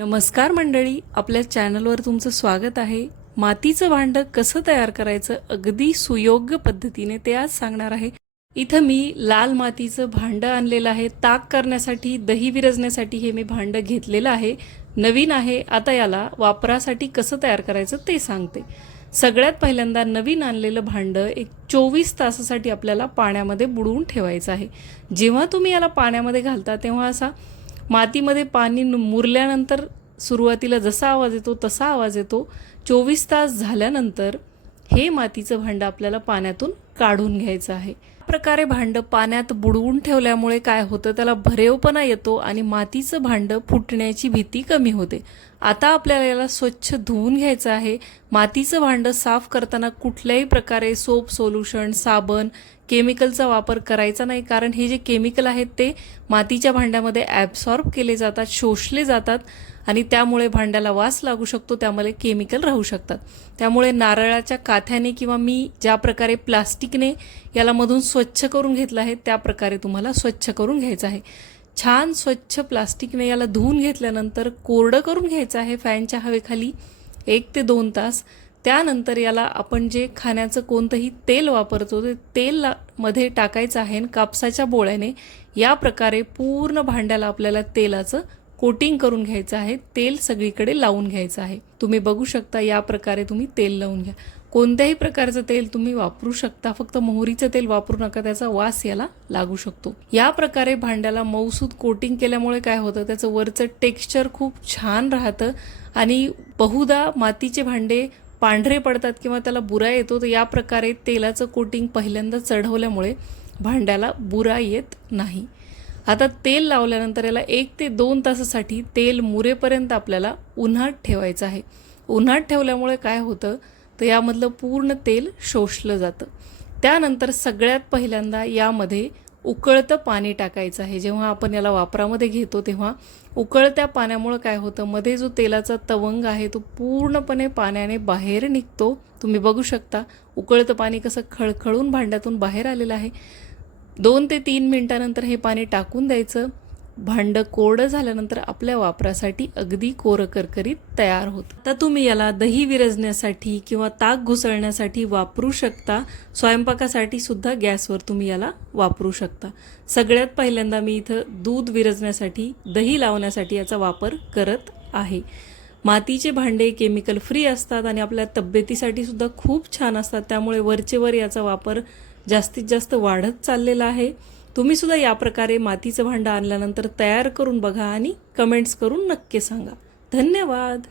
नमस्कार मंडळी आपल्या चॅनलवर तुमचं स्वागत आहे. मातीचं भांडं कसं तयार करायचं अगदी सुयोग्य पद्धतीने ते आज सांगणार आहे. इथं मी लाल मातीचं भांडं आणलेलं आहे. ताक करण्यासाठी दही विरजण्यासाठी हे मी भांडं घेतलेलं आहे. नवीन आहे आता याला वापरासाठी कसं तयार करायचं ते सांगते. सगळ्यात पहिल्यांदा नवीन आणलेलं भांडं एक चोवीस तासासाठी आपल्याला पाण्यामध्ये बुडवून ठेवायचं आहे. जेव्हा तुम्ही याला पाण्यामध्ये घालता तेव्हा असा मातीमध्ये पाणी मुरल्यानंतर सुरुवातीला जसा आवाज येतो तसा आवाज येतो. चोवीस तास झाल्यानंतर हे मातीचं भांडं आपल्याला पाण्यातून काढून घ्यायचं आहे. प्रकारे भांडं पाण्यात बुडवून ठेवल्यामुळे काय होतं त्याला भरेवपणा येतो आणि मातीचं भांडं फुटण्याची भीती कमी होते. आता आपल्याला याला स्वच्छ धुवून घ्यायचं आहे. मातीचं भांडं साफ करताना कुठल्याही प्रकारे सोप सोल्युशन साबण केमिकलचा वापर करायचा नाही कारण हे जे केमिकल आहेत ते मातीच्या भांड्यामध्ये ॲब्सॉर्ब केले जातात शोषले जातात आणि त्यामुळे भांड्याला वास लागू शकतो त्यामुळे केमिकल राहू शकतात. त्यामुळे नारळाच्या काथ्याने किंवा मी ज्या प्रकारे प्लास्टिकने याला मधून स्वच्छ करून घेतलं आहे त्या प्रकारे तुम्हाला स्वच्छ करून घ्यायचं आहे. छान स्वच्छ प्लास्टिकने याला धुवून घेतल्यानंतर कोरडं करून घ्यायचं आहे फॅनच्या हवेखाली एक ते दोन तास. त्यानंतर याला आपण जे खाण्याचं कोणतंही तेल वापरतो ते तेल मध्ये टाकायचं आहे आणि कापसाच्या बोळ्याने या प्रकारे पूर्ण भांड्याला आपल्याला तेलाचं कोटिंग करून घ्यायचं आहे. तेल सगळीकडे लावून घ्यायचं आहे. तुम्ही बघू शकता या प्रकारे तुम्ही तेल लावून घ्या. कोणत्याही प्रकारचं तेल तुम्ही वापरू शकता. फक्त मोहरीचं तेल वापरू नका त्याचा वास याला लागू शकतो. या प्रकारे भांड्याला मऊसूद कोटिंग केल्यामुळे काय होतं त्याचं वरचं टेक्स्चर खूप छान राहतं आणि बहुधा मातीचे भांडे पांढरे पडतात किंवा त्याला बुरा येतो तर या प्रकारे तेलाचं कोटिंग पहिल्यांदा चढवल्यामुळे भांड्याला बुरा येत नाही. आता तेल लावल्यानंतर याला एक ते दोन तासासाठी तेल मुरेपर्यंत आपल्याला उन्हात ठेवायचं आहे. उन्हात ठेवल्यामुळे काय होतं? तर यामधलं पूर्ण तेल शोषलं जातं. त्यानंतर सगळ्यात पहिल्यांदा यामध्ये उकळतं पाणी टाकायचं आहे. जेव्हा आपण याला वापरामध्ये घेतो तेव्हा उकळत्या पाण्यामुळं काय होतं? मध्ये जो तेलाचा तवंग आहे तो पूर्णपणे पाण्याने बाहेर निघतो. तुम्ही बघू शकता उकळतं पाणी कसं खळखळून भांड्यातून बाहेर आलेलं आहे. दोन ते तीन मिनटानंतर हे पाणी टाकून द्यायचं. भांडं कोरडं झाल्यानंतर आपल्या वापरासाठी अगदी कोरं करकरीत तयार होतं. आता तुम्ही याला दही विरजण्यासाठी किंवा ताक घुसळण्यासाठी वापरू शकता. स्वयंपाकासाठी सुद्धा गॅसवर तुम्ही याला वापरू शकता. सगळ्यात पहिल्यांदा मी इथं दूध विरजण्यासाठी दही लावण्यासाठी याचा वापर करत आहे. मातीचे भांडे केमिकल फ्री असतात आणि आपल्या तब्येतीसाठी सुद्धा खूप छान असतात. त्यामुळे वरचे वर याचा वापर जास्तीत जास्त वाढत चाललेला आहे. तुम्ही सुद्धा या प्रकारे मातीचं भांडं आणल्यानंतर तयार करून बघा आणि कमेंट्स करून नक्की सांगा. धन्यवाद.